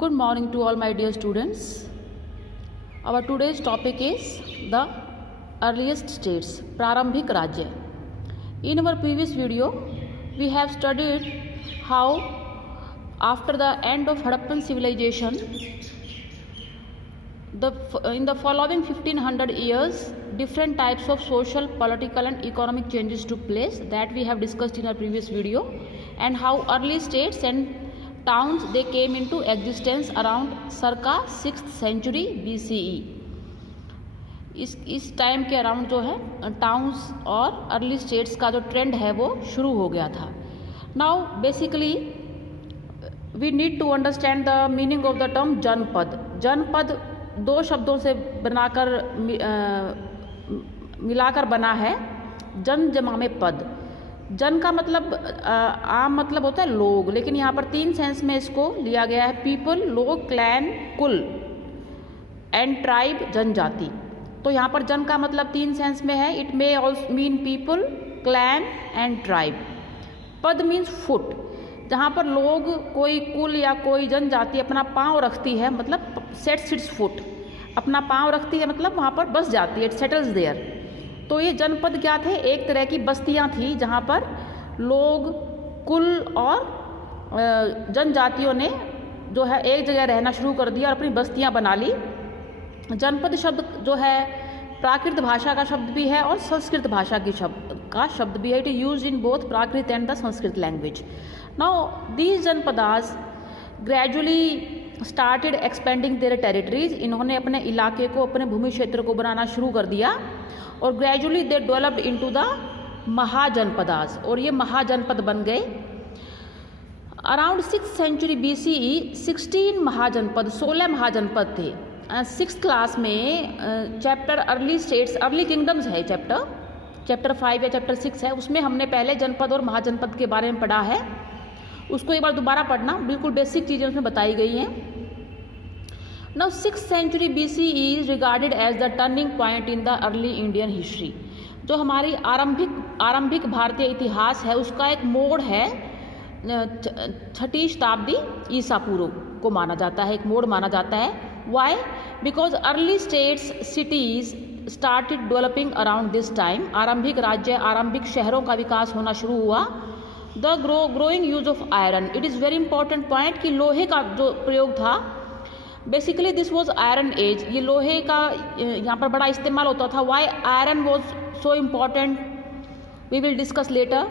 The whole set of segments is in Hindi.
Good morning to all my dear students. Our today's topic is the earliest states, Prarambhik Rajya. In our previous video, we have studied how after the end of Harappan civilization, in the following 1500 years, different types of social, political and economic changes took place that we have discussed in our previous video, and how early states and towns they came into existence around circa 6th century BCE. इस टाइम के अराउंड जो है टाउन्स और अर्ली स्टेट्स का जो ट्रेंड है वो शुरू हो गया था. Now basically we need to understand the meaning of the term janapada. Janapada दो शब्दों से बनाकर मिलाकर बना है. जन जमा में पद. जन का मतलब आम मतलब होता है लोग, लेकिन यहाँ पर तीन सेंस में इसको लिया गया है. पीपल, लोग, क्लैन, कुल, एंड ट्राइब, जनजाति. तो यहाँ पर जन का मतलब तीन सेंस में है. It may also mean people, clan and tribe. पद मीन्स फुट. जहाँ पर लोग, कोई कुल या कोई जनजाति अपना पाँव रखती है, मतलब सेट्स इट्स फुट, अपना पाँव रखती है मतलब वहाँ पर बस जाती है, इट सेटल्स देयर. तो ये जनपद क्या थे? एक तरह की बस्तियां थी जहाँ पर लोग, कुल और जनजातियों ने जो है एक जगह रहना शुरू कर दिया और अपनी बस्तियां बना ली. जनपद शब्द जो है प्राकृत भाषा का शब्द भी है और संस्कृत भाषा की शब्द भी है. It is used in both Prakrit and the Sanskrit language. Now these janapadas gradually started expanding their territories. इन्होंने अपने इलाके को, अपने भूमि क्षेत्र को बनाना शुरू कर दिया और gradually they developed into the mahajanapadas. और ये महाजनपद बन गए. अराउंड 6th सेंचुरी BCE 16 महाजनपद, 16 महाजनपद थे. 6th क्लास में chapter early states, early kingdoms है चैप्टर 5 या चैप्टर 6 है, उसमें हमने पहले जनपद और महाजनपद के बारे में पढ़ा है. उसको एक बार दोबारा पढ़ना, बिल्कुल बेसिक चीज़ें उसमें बताई गई हैं. Now 6th century BCE is regarded as the turning point in the early Indian history. जो हमारी आरंभिक भारतीय इतिहास है उसका एक मोड़ है. 6ठी शताब्दी ईसा पूर्व को माना जाता है, एक मोड़ माना जाता है. Why? Because early states, cities started developing around this time. आरंभिक राज्य, आरंभिक शहरों का विकास होना शुरू हुआ. The growing use of iron. It is very important point कि लोहे का जो प्रयोग था, basically this was iron age. ये लोहे का यहाँ पर बड़ा इस्तेमाल होता था. Why iron was so important we will discuss later.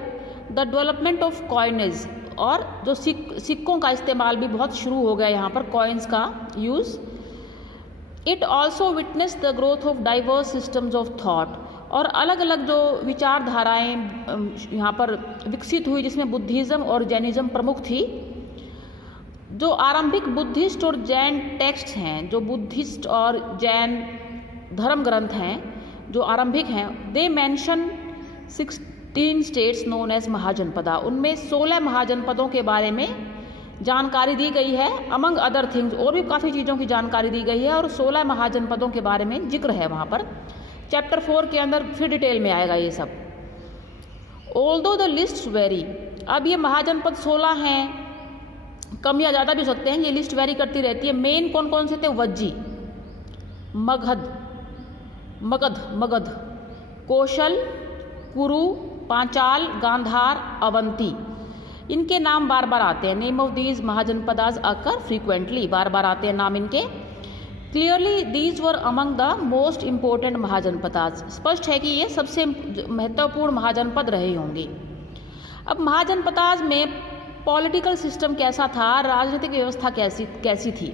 The development of coinage, और जो सिक्कों का इस्तेमाल भी बहुत शुरू हो गया यहाँ पर, कॉइन्स का use. It also witness the growth of diverse systems of thought. और अलग अलग जो विचारधाराएँ यहाँ पर विकसित हुई, जिसमें बुद्धिज़्म और जैनिज़्म प्रमुख थी. जो आरंभिक बुद्धिस्ट और जैन टेक्स्ट हैं, जो बुद्धिस्ट और जैन धर्म ग्रंथ हैं जो आरंभिक हैं, they mention 16 states known as mahajanapada. उनमें 16 महाजनपदों के बारे में जानकारी दी गई है. अमंग अदर थिंग्स, और भी काफ़ी चीज़ों की जानकारी दी गई है, और 16 महाजनपदों के बारे में जिक्र है वहाँ पर. चैप्टर 4 के अंदर फिर डिटेल में आएगा ये सब. Although the list very. अब ये महाजनपद 16 हैं, कम या ज़्यादा भी हो सकते हैं, ये लिस्ट वेरी करती रहती है. मेन कौन कौन से थे? वज्जी, मगध, कौशल, कुरु, पांचाल, गांधार, अवंती. इनके नाम बार बार आते हैं. Name of these mahajanapadas occur frequently, बार बार आते हैं नाम इनके. Clearly these were among the most important mahajanapadas. स्पष्ट है कि ये सबसे महत्वपूर्ण महाजनपद रहे होंगे. अब महाजनपदास में पॉलिटिकल सिस्टम कैसा था, राजनीतिक व्यवस्था कैसी थी?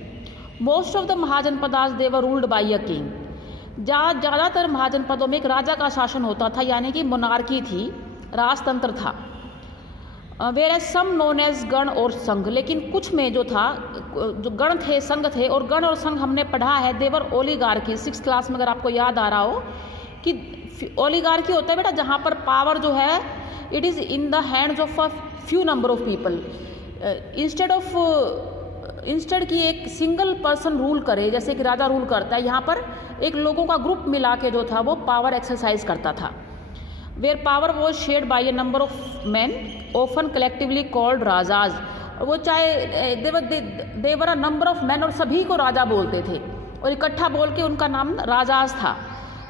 Most of the mahajanapadas they were ruled by a king. ज़्यादातर महाजनपदों में एक राजा का शासन होता था, यानी कि मोनार्की थी, राजतंत्र था. Whereas some known as gana और संघ. लेकिन कुछ में जो था, जो गण थे, संघ थे, और गण और संघ हमने पढ़ा है. देवर ओलिगार्की. 6th क्लास में अगर आपको याद आ रहा हो कि ओलिगार्की होता है बेटा जहाँ पर पावर जो है it is in the hands of a few number of people. Instead कि एक सिंगल पर्सन रूल करे, जैसे कि राजा रूल करता है, यहाँ पर एक लोगों का ग्रुप मिला के जो था वो पावर एक्सरसाइज करता था. Where power was shared by a number of man often collectively called rajas. वो चाहे they were a number of man, और सभी को राजा बोलते थे और इकट्ठा बोल के उनका नाम राजाज था।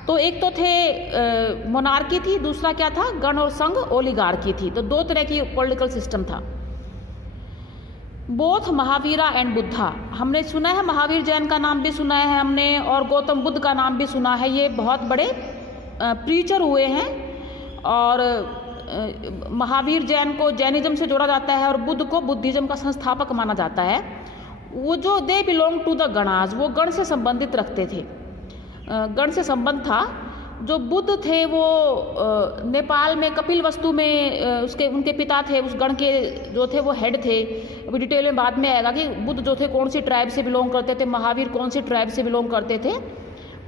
तो एक तो थे मोनार्की थी, दूसरा क्या था, गण और संघ ओलिगार्की थी। तो दो तरह की पॉलिटिकल सिस्टम था। बोथ महावीरा एंड बुद्धा, हमने सुना है, महावीर जैन का नाम भी सुना है हमने, और गौतम बुद्ध का नाम भी सुना है। ये बहुत बड़े प्रीचर हुए हैं, और महावीर जैन को जैनिज्म से जोड़ा जाता है और बुद्ध को बुद्धिज्म का संस्थापक माना जाता है। वो जो दे बिलोंग टू द गणाज, वो गण से संबंधित रखते थे, गण से संबंध था। जो बुद्ध थे वो नेपाल में कपिल वस्तु में उनके पिता थे, उस गण के जो थे वो हेड थे। अभी डिटेल में बाद में आएगा कि बुद्ध जो थे कौन सी ट्राइब से बिलोंग करते थे, महावीर कौन सी ट्राइब से बिलोंग करते थे।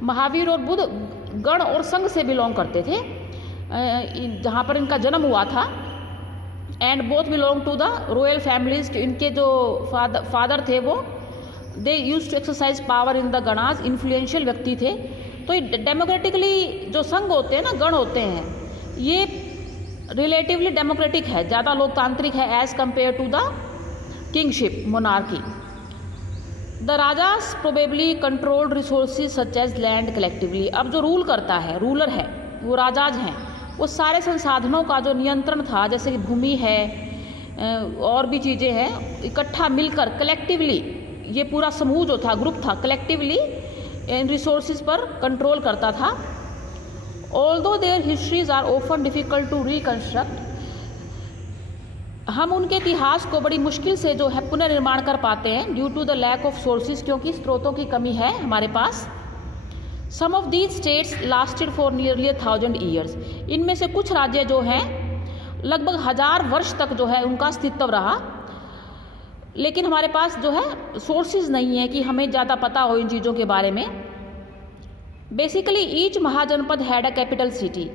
महावीर और बुद्ध गण और संघ से बिलोंग करते थे, जहाँ पर इनका जन्म हुआ था। And both belong to the royal families. इनके जो फादर थे वो they used to exercise power in the ganas, influential व्यक्ति थे। तो डेमोक्रेटिकली जो संघ होते हैं ना, गण होते हैं, ये रिलेटिवली डेमोक्रेटिक है, ज़्यादा लोकतांत्रिक है as compare to the kingship monarchy. The rajas probably controlled resources such as land collectively. अब जो रूल करता है, रूलर है, वो राजाज हैं, वो सारे संसाधनों का जो नियंत्रण था, जैसे कि भूमि है और भी चीज़ें हैं, इकट्ठा मिलकर कलेक्टिवली, ये पूरा समूह जो था, ग्रुप था, कलेक्टिवली इन रिसोर्सेज पर कंट्रोल करता था। Although their histories are often difficult to reconstruct, हम उनके इतिहास को बड़ी मुश्किल से जो है पुनर्निर्माण कर पाते हैं, due to the lack of sources, क्योंकि स्रोतों की कमी है हमारे पास। Some of these states lasted for nearly 1000 years, इनमें से कुछ राज्य जो हैं लगभग 1000 वर्ष तक जो है उनका अस्तित्व रहा। लेकिन हमारे पास जो है सोर्सेज नहीं है कि हमें ज़्यादा पता हो इन चीज़ों के बारे में। Basically each mahajanapada had a capital city,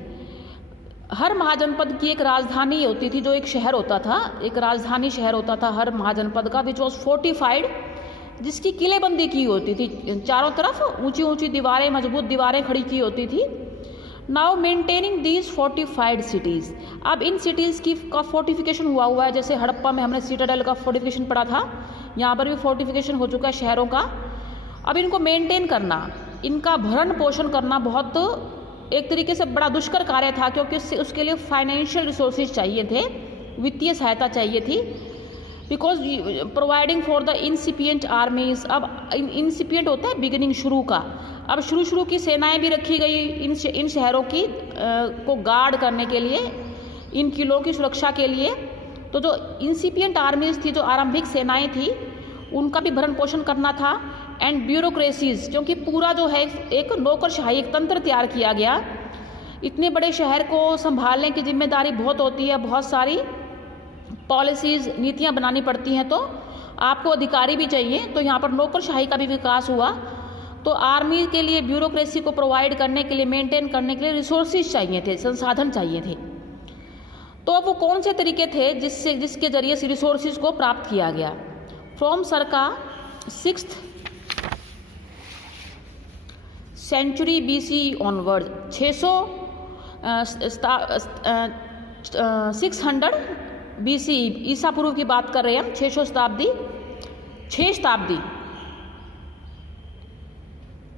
हर महाजनपद की एक राजधानी होती थी, जो एक शहर होता था, एक राजधानी शहर होता था हर महाजनपद का, विच वॉज फोर्टिफाइड, जिसकी किलेबंदी की होती थी, चारों तरफ ऊंची ऊंची दीवारें, मजबूत दीवारें खड़ी की होती थी। Now maintaining these fortified cities, अब इन सिटीज़ की का फोर्टिफिकेशन हुआ है, जैसे हड़प्पा में हमने सिटाडेल का फोर्टिफिकेशन पढ़ा था, यहाँ पर भी फोर्टिफिकेशन हो चुका है शहरों का। अब इनको मेंटेन करना, इनका भरण पोषण करना बहुत एक तरीके से बड़ा दुष्कर कार्य था, क्योंकि उसके लिए फाइनेंशियल रिसोर्सेज चाहिए थे, वित्तीय सहायता चाहिए थी। Because providing for the incipient आर्मीज, अब इंसिपियंट होता है बिगिनिंग, शुरू का, अब शुरू की सेनाएं भी रखी गई इन शहरों की को गार्ड करने के लिए, इन किलों की सुरक्षा के लिए। तो जो इंसिपियंट आर्मीज थी, जो आरंभिक सेनाएं थी, उनका भी भरण पोषण करना था। एंड ब्यूरोक्रेसीज, क्योंकि पूरा जो है एक नौकरशाही, एक तंत्र तैयार किया गया। इतने बड़े शहर को संभालने की जिम्मेदारी बहुत होती है, बहुत सारी पॉलिसीज़, नीतियाँ बनानी पड़ती हैं, तो आपको अधिकारी भी चाहिए। तो यहाँ पर नौकरशाही का भी विकास हुआ। तो आर्मी के लिए ब्यूरोक्रेसी को प्रोवाइड करने के लिए, मेंटेन करने के लिए रिसोर्सेज चाहिए थे, संसाधन चाहिए थे। तो अब वो कौन से तरीके थे जिसके जरिए से रिसोर्सेज को प्राप्त किया गया? From circa 6th century BC onward, 600 BC ईसा पूर्व की बात कर रहे हैं हम, 600 शताब्दी,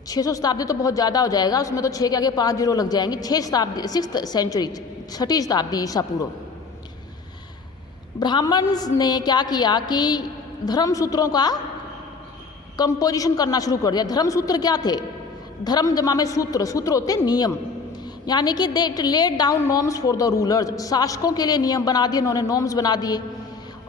6 शताब्दी तो बहुत ज़्यादा हो जाएगा, उसमें तो 6 के आगे 5 जीरो लग जाएंगे। 6 शताब्दी, 6th सेंचुरी, 6ठी शताब्दी ईसा पूर्व, ब्राह्मण्स ने क्या किया कि धर्म सूत्रों का कंपोजिशन करना शुरू कर दिया। धर्म सूत्र क्या थे? धर्म जमा में सूत्र, सूत्र होते नियम, यानी कि they laid down norms for the rulers, शासकों के लिए नियम बना दिए उन्होंने, नॉर्म्स बना दिए,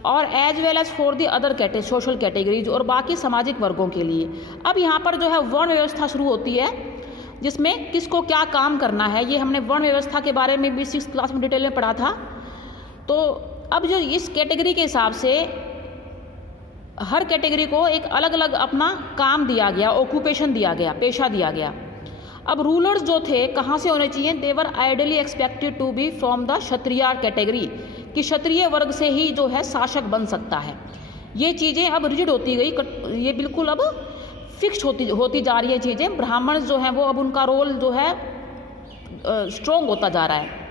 और as well as for the other social categories, और बाकी सामाजिक वर्गों के लिए। अब यहाँ पर जो है वर्ण व्यवस्था शुरू होती है, जिसमें किसको क्या काम करना है, ये हमने वर्ण व्यवस्था के बारे में भी 6th क्लास में डिटेल में पढ़ा था। तो अब जो इस कैटेगरी के हिसाब से हर कैटेगरी को एक अलग अलग अपना काम दिया गया, ऑक्यूपेशन दिया गया, पेशा दिया गया। अब रूलर्स जो थे कहाँ से होने चाहिए? They were ideally expected to be from the Kshatriya category, कि क्षत्रिय वर्ग से ही जो है शासक बन सकता है। ये चीज़ें अब रिजिड होती गई, ये बिल्कुल अब फिक्स होती जा रही है चीज़ें। ब्राह्मण जो हैं वो अब उनका रोल जो है स्ट्रॉन्ग होता जा रहा है।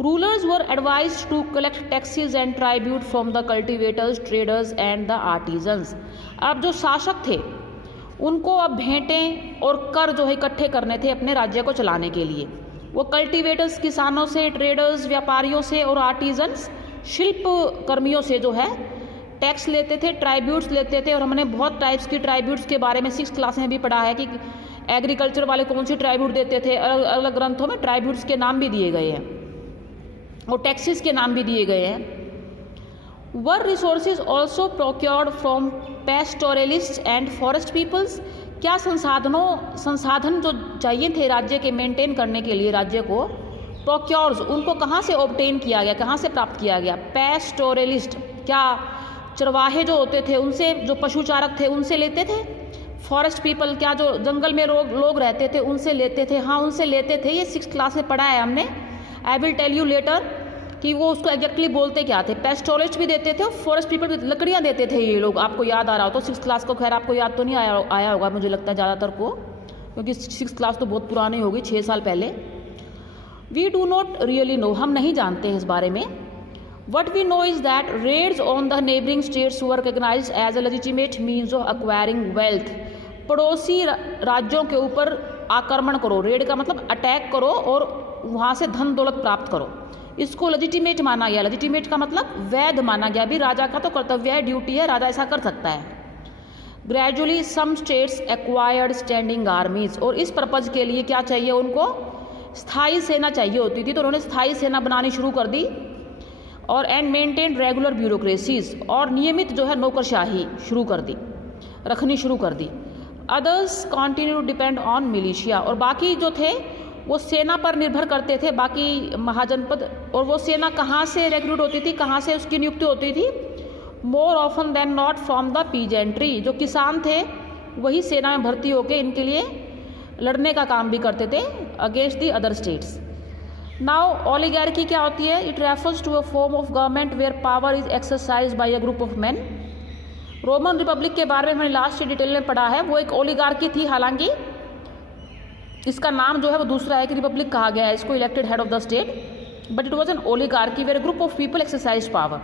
Rulers were advised to collect taxes and tribute from the cultivators, traders and the artisans. अब जो शासक थे उनको अब भेंटें और कर जो है इकट्ठे करने थे अपने राज्य को चलाने के लिए। वो कल्टिवेटर्स किसानों से, ट्रेडर्स व्यापारियों से और आर्टिजन्स शिल्प कर्मियों से जो है टैक्स लेते थे, ट्राइब्यूट्स लेते थे। और हमने बहुत टाइप्स की ट्राइब्यूट्स के बारे में 6th क्लास में भी पढ़ा है कि एग्रीकल्चर वाले कौन सी ट्राइब्यूट देते थे। अलग अलग ग्रंथों में ट्राइब्यूट्स के नाम भी दिए गए हैं और टैक्सेस के नाम भी दिए गए हैं। Were resources also procured from pastoralist and forest peoples. क्या संसाधन जो चाहिए थे राज्य के मेंटेन करने के लिए राज्य को, प्रोक्योर्स उनको कहाँ से ऑब्टेन किया गया, कहाँ से प्राप्त किया गया। पेस्टोरलिस्ट क्या चरवाहे जो होते थे उनसे, जो पशुचारक थे उनसे लेते थे। फॉरेस्ट पीपल क्या जो जंगल में लोग रहते थे उनसे लेते थे। हाँ, उनसे लेते थे, ये 6th क्लास में पढ़ा है हमने। I will tell you later कि वो उसको एग्जैक्टली बोलते क्या थे। पेस्टोरलिस्ट भी देते थे और फॉरेस्ट पीपल लकड़ियाँ देते थे ये लोग। आपको याद आ रहा हो तो 6th क्लास को, खैर आपको याद तो नहीं आया होगा मुझे लगता है ज़्यादातर को, क्योंकि 6th क्लास तो बहुत पुरानी हो गई, 6 साल पहले। We do not really know, हम नहीं जानते हैं इस बारे में। What we know is that raids on the neighbouring states were recognised as a legitimate means of acquiring wealth. पड़ोसी राज्यों के ऊपर आक्रमण करो, रेड का मतलब अटैक करो और वहाँ से धन दौलत प्राप्त करो, इसको लेजिटिमेट माना गया। लेजिटिमेट का मतलब वैध माना गया। भी राजा का तो कर्तव्य है, ड्यूटी है, राजा ऐसा कर सकता है। Gradually some states acquired standing armies. और इस पर्पज़ के लिए क्या चाहिए उनको, स्थायी सेना चाहिए होती थी, तो उन्होंने स्थायी सेना बनानी शुरू कर दी। और एंड मेंटेन रेगुलर ब्यूरोक्रेसीज, और नियमित जो है नौकरशाही शुरू कर दी, रखनी शुरू कर दी। Others continue to depend on militia. और बाकी जो थे वो सेना पर निर्भर करते थे, बाकी महाजनपद। और वो सेना कहाँ से रिक्रूट होती थी, कहाँ से उसकी नियुक्ति होती थी, more often than not from the peasantry. जो किसान थे वही सेना में भर्ती होकर इनके लिए लड़ने का काम भी करते थे against the other states. Now oligarchy क्या होती है, it refers to a form of government where power is exercise by a group of man. Roman republic के बारे में मैंने लास्ट डिटेल में पढ़ा है, वो एक ओलिगार्की थी। हालांकि इसका नाम जो है वो दूसरा है कि रिपब्लिक कहा गया है इसको, elected head of the state, but it was an oligarchy where group of people exercise power.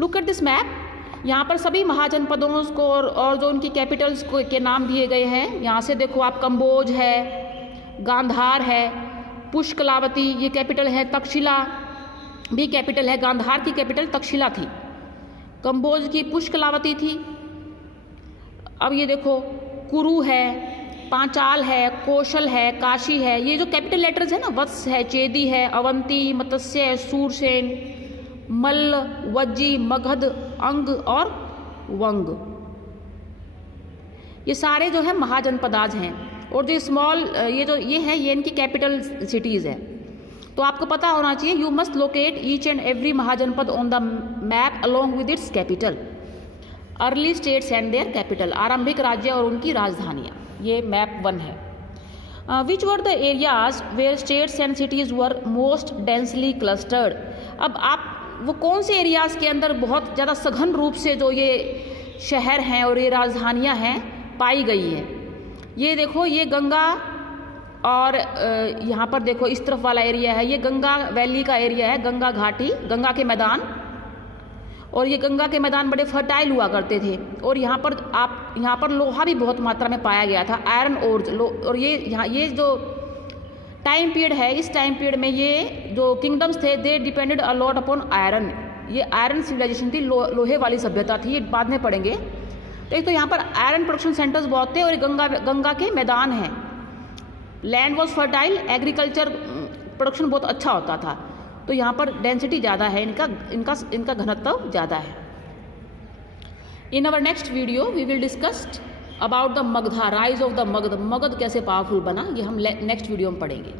Look at this map. यहाँ पर सभी महाजनपदों को और जो उनकी कैपिटल्स के नाम दिए गए हैं। यहाँ से देखो आप, कंबोज है, गांधार है, पुष्कलावती ये कैपिटल है, तक्षशिला भी कैपिटल है। गांधार की कैपिटल तक्षशिला थी, कंबोज की पुष्कलावती थी। अब ये देखो, कुरु है, पांचाल है, कौशल है, काशी है। ये जो कैपिटल लेटर्स है ना, वत्स है, चेदी है, अवंती, मत्स्य, सूरसेन, मल्ल, वज्जी, मगध, अंग और वंग, ये सारे जो है महाजनपदाज हैं। और जो स्मॉल ये इनकी कैपिटल सिटीज़ है। तो आपको पता होना चाहिए, you must locate each and every mahajanapada on the map along with its capital. Early states and their capital, आरंभिक राज्य और उनकी राजधानियाँ। ये मैप 1 है। Which were the areas where states and cities were most densely clustered. अब आप वो कौन से एरियाज़ के अंदर बहुत ज़्यादा सघन रूप से जो ये शहर हैं और ये राजधानियाँ हैं पाई गई है। ये देखो, ये गंगा और यहाँ पर देखो इस तरफ वाला एरिया है, ये गंगा वैली का एरिया है, गंगा घाटी, गंगा के मैदान। और ये गंगा के मैदान बड़े फर्टाइल हुआ करते थे। और यहाँ पर लोहा भी बहुत मात्रा में पाया गया था, आयरन ओर्स। और ये जो टाइम पीरियड है, इस टाइम पीरियड में ये जो किंगडम्स थे, they depended a lot upon iron. ये आयरन सिविलाइजेशन थी, लोहे वाली सभ्यता थी, ये बाद में पढ़ेंगे। तो एक तो यहाँ पर आयरन प्रोडक्शन सेंटर्स बहुत थे और गंगा के मैदान हैं। Land was fertile, agriculture production बहुत अच्छा होता था। तो यहाँ पर डेंसिटी ज़्यादा है, इनका घनत्व ज़्यादा है। In our next video we will discuss about the Magadha, rise of the Magadha. Magadha कैसे पावरफुल बना, ये हम नेक्स्ट वीडियो में पढ़ेंगे।